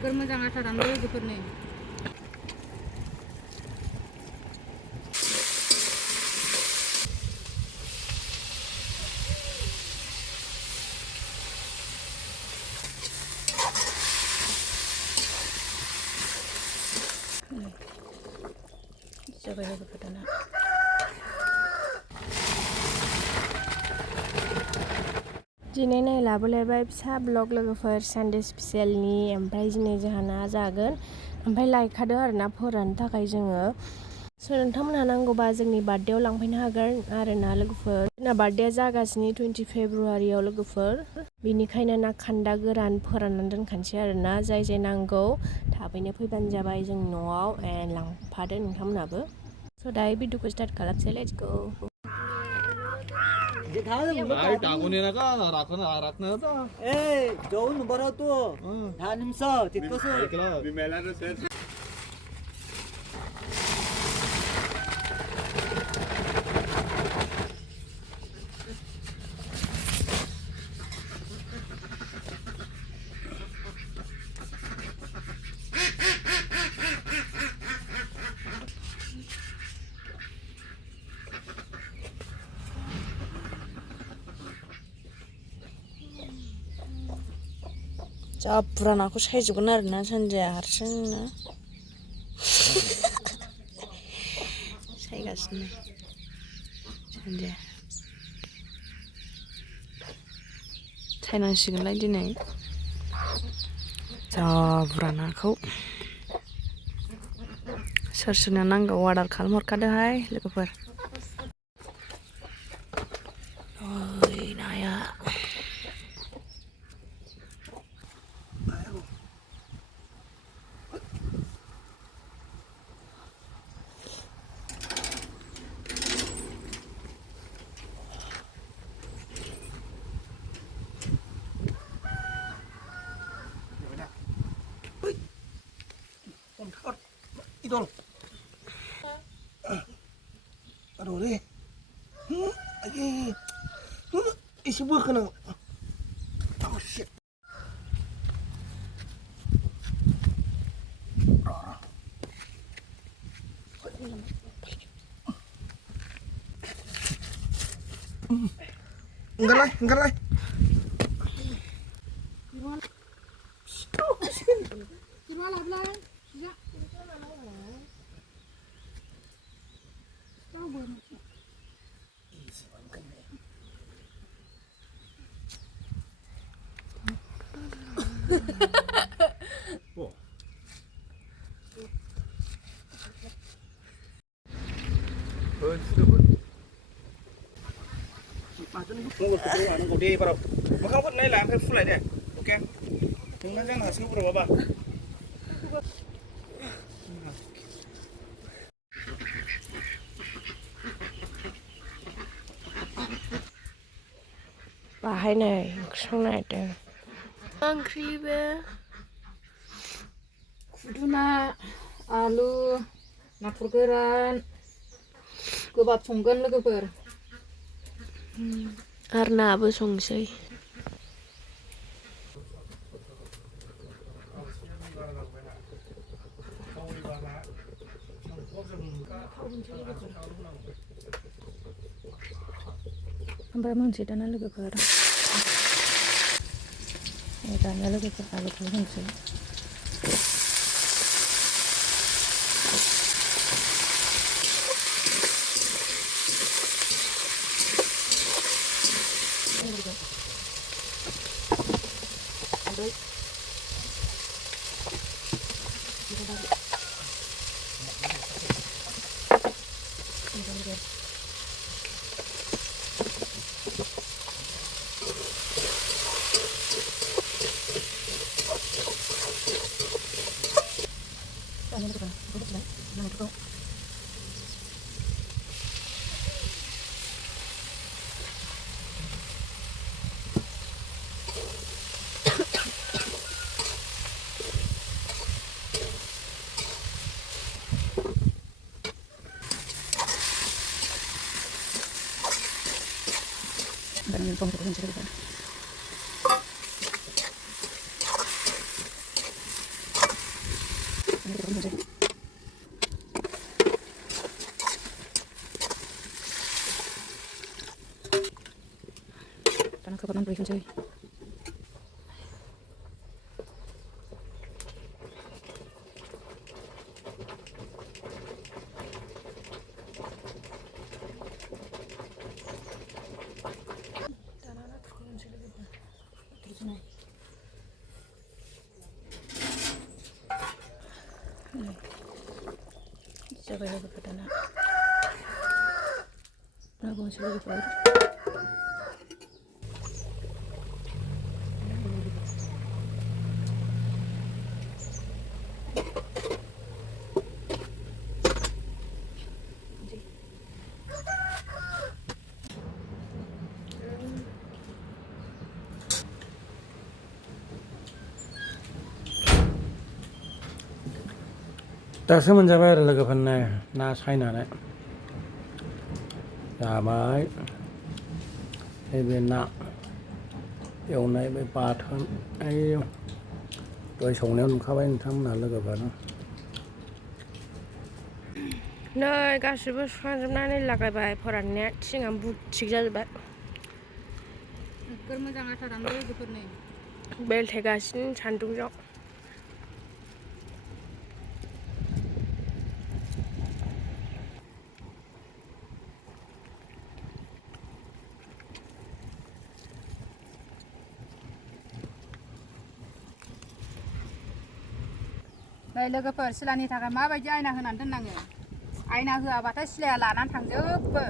नोगोर मोजां आथा दामदो लोगोफोरनि जाबाय लोगोफोर दाना दिनै नै लाबोलायबाय फिसा ब्लग लोगोफोर सानडे स्पेसियेलनि ओमफ्राय दिनै जोंहाना जागोन ओमफ्राय लायखादों आरोना फोराननो थाखाय जोङो नोंथांमोनहा नांगौबा जोंनि बार्थडेआव लांफैनो हागोन आरोना लोगोफोर जोंना बार्थडेआ जागासिनो 20 फेब्रुवारियाव लोगोफोर बेनिखायनो ना खान्दा गोरान फोराननानै दोनखानोसै आरोना जाय नांगौ थाबैनो फैबानो जाबाय जों न'आव एन्ड लांफादो नोंथांमोनहाबो स' दायो भिडिअखौ स्टार्ट खालामसै लेट्स गो जौन बरं तू 10 निमिष तितकंच जा बुरजा नाखौ सायजोबगोन आरोना सानजाया हारसिंनो सायगासिनो सानजाया सायनांसिगोनलाय दिनै जा बुरजा नाखौ सोर सोरनो नांगौ अर्डार खालामहरखादोहाय लोगोफोर ओइ नाया idol aduh deh lagi isi buah kena oh shit enggak lah Ngomong gede parau. Makanya pun naik lah, kan full aja. Oke. Dengan jangan hasil berapa bah? Bahaya nih, kesana ada. Angkribe. खुदुना आलु नाथुर गोरान गोबाब संगोन लोगोफोर आरो नाबो संसै ओमफ्राय मोनसे दाना लोगोफोर दाना लोगोफोर आलुखौ होनोसै dan bawang putih juga. Karena kebetulan beli cuy. Coba lagi ke tanah. Nah, gue masih lagi keluar. दासो मोनजाबाय आरो लोगोफोरनो ना सायनानै जाबाय बे ना एवनाय बे बाथोन दहाय संनायाव नुखाबाय नोंथांमोनहा लोगोफोर नै गासिबो सुखांजोबनानै लागायबाय फोराननाया थिङा बुक थिग जाजोब्बाय नोगोर मोजां आथारानो लोगोफोरनि बेलथायगासिनो सान्दुंजों नै लोगोफोर सिलानि थाखाय माबायदि आयना होनानै दोननाङो आयना होआबाथाय सिलाया लानानै थांजोबो